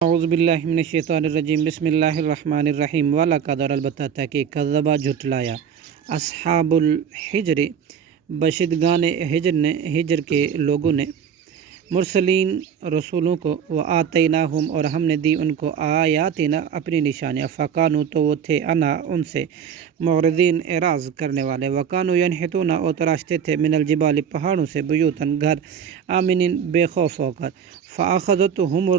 اعوذ باللہ من الشیطان الرجیم بسم اللہ الرحمن الرحیم وَلَقَدْ اور البتہ تحقیق کذبا جھٹلایا اصحاب الحجر بشدگان ہجر نے ہجر کے لوگوں نے مرسلین رسولوں کو وآتیناہم اور ہم نے دی ان کو آیاتنا اپنی نشانیاں فکانو تو وہ تھے انا ان سے معرضین اعراض کرنے والے وکانو ینحتون اور تراشتے تھے من الجبال پہاڑوں سے بیوتن گھر آمنین بے خوف ہو کر فاخذتهم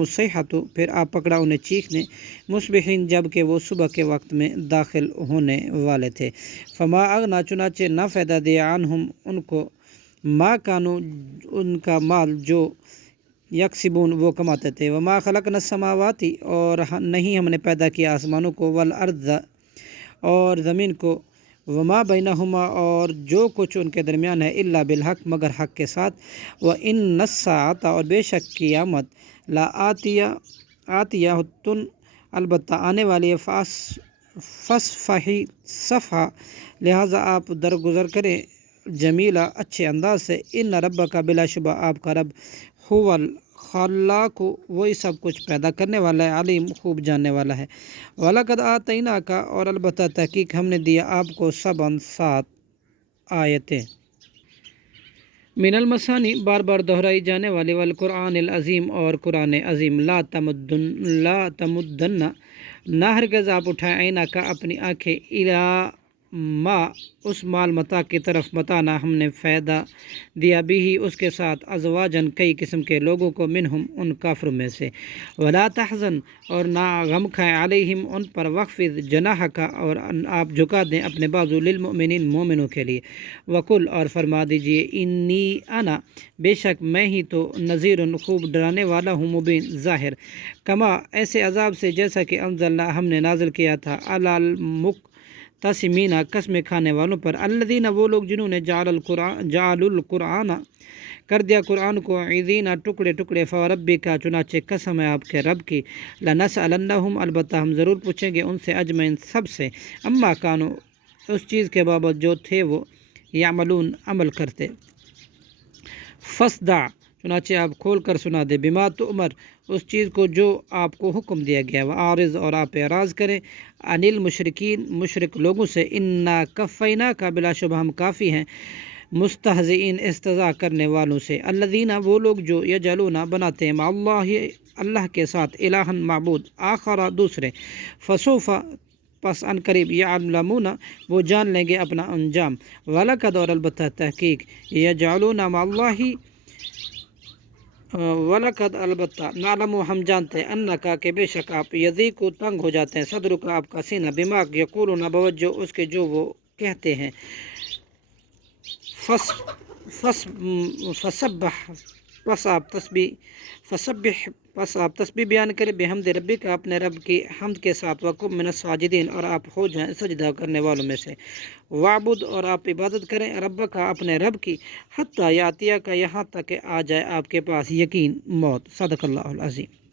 الصیحۃ پھر آ پکڑا انہیں چیخ نے مصبحین جب کہ وہ صبح کے وقت میں داخل ہونے والے تھے فما اغنا چنانچہ نہ فائدہ دیا عنہم ان کو ما کانو ان کا مال جو یکسبون وہ کماتے تھے وما خلقنا السماوات اور نہیں ہم نے پیدا کیا آسمانوں کو والارض اور زمین کو وما بینہما اور جو کچھ ان کے درمیان ہے الا بالحق مگر حق کے ساتھ وان الساعۃ اور بے شک قیامت لا آتیۃ البتہ آنے والی ہے فاصفحی صفحہ لہٰذا آپ درگزر کریں جمیلہ اچھے انداز سے ان ربک بلا شبہ آپ کا رب هو الخلاق وہی سب کچھ پیدا کرنے والا ہے علیم خوب جاننے والا ہے وَلَقَدْ آتَيْنَاكَ اور البتہ تحقیق ہم نے دیا آپ کو 7 آیتیں من المثانی بار بار دہرائی جانے والے والقرآن العظیم اور قرآن عظیم لا تمدن نہ ہرگز آپ اٹھائیں عینہ کا اپنی آنکھیں الی ما اس مال متاع کی طرف متانا ہم نے فائدہ دیا بھی اس کے ساتھ ازواجن کئی قسم کے لوگوں کو منہم ان کافروں میں سے ولا تحزن اور نہ غم کھائیں علیہم ان پر وخفض جناحک اور آپ جھکا دیں اپنے بازو للمؤمنین مومنوں کے لیے وقل اور فرما دیجئے انی انا بے شک میں ہی تو نذیر خوب ڈرانے والا ہوں مبین ظاہر کما ایسے عذاب سے جیسا کہ انزلنا ہم نے نازل کیا تھا تسمینہ قسمیں کھانے والوں پر الذین وہ لوگ جنہوں نے جعل القرآن کر دیا قرآن کو عیدینہ ٹکڑے ٹکڑے فوربک چنانچہ قسم ہے آپ کے رب کی لنسألنہم البتہ ہم ضرور پوچھیں گے ان سے اجمعین سب سے اما کانو اس چیز کے بابت جو تھے وہ یعملون عمل کرتے فصدع چنانچہ آپ کھول کر سنا دے بما تؤمر اس چیز کو جو آپ کو حکم دیا گیا وعارض اور آپ اعراض کریں عن المشرکین مشرک لوگوں سے انا کفینا کا بلا شبہ ہم کافی ہیں مستہزئین استہزاء کرنے والوں سے الذین وہ لوگ جو یجعلون بناتے ہیں مع اللہ کے ساتھ الہا معبود آخر دوسرے فسوف پس ان قریب یعلمون وہ جان لیں گے اپنا انجام وَلَقَدْ اور البتہ تحقیق یجعلون مع اللہ وَلَقَدْ البتہ نعلم ہم جانتے ہیں انکا کہ بے شک آپ یضیق تنگ ہو جاتے ہیں صدر کا آپ کا سینہ بما یقولون بوجہ اس کے جو وہ کہتے ہیں پس آپ تسبیح بیان کریں بحمد ربی کا اپنے رب کی حمد کے ساتھ وکم من الساجدین اور آپ ہو جائیں سجدہ کرنے والوں میں سے وعبد اور آپ عبادت کریں رب کا اپنے رب کی حتی یاتیہ کا یہاں تک کہ آ جائے آپ کے پاس یقین موت صدق اللہ العظیم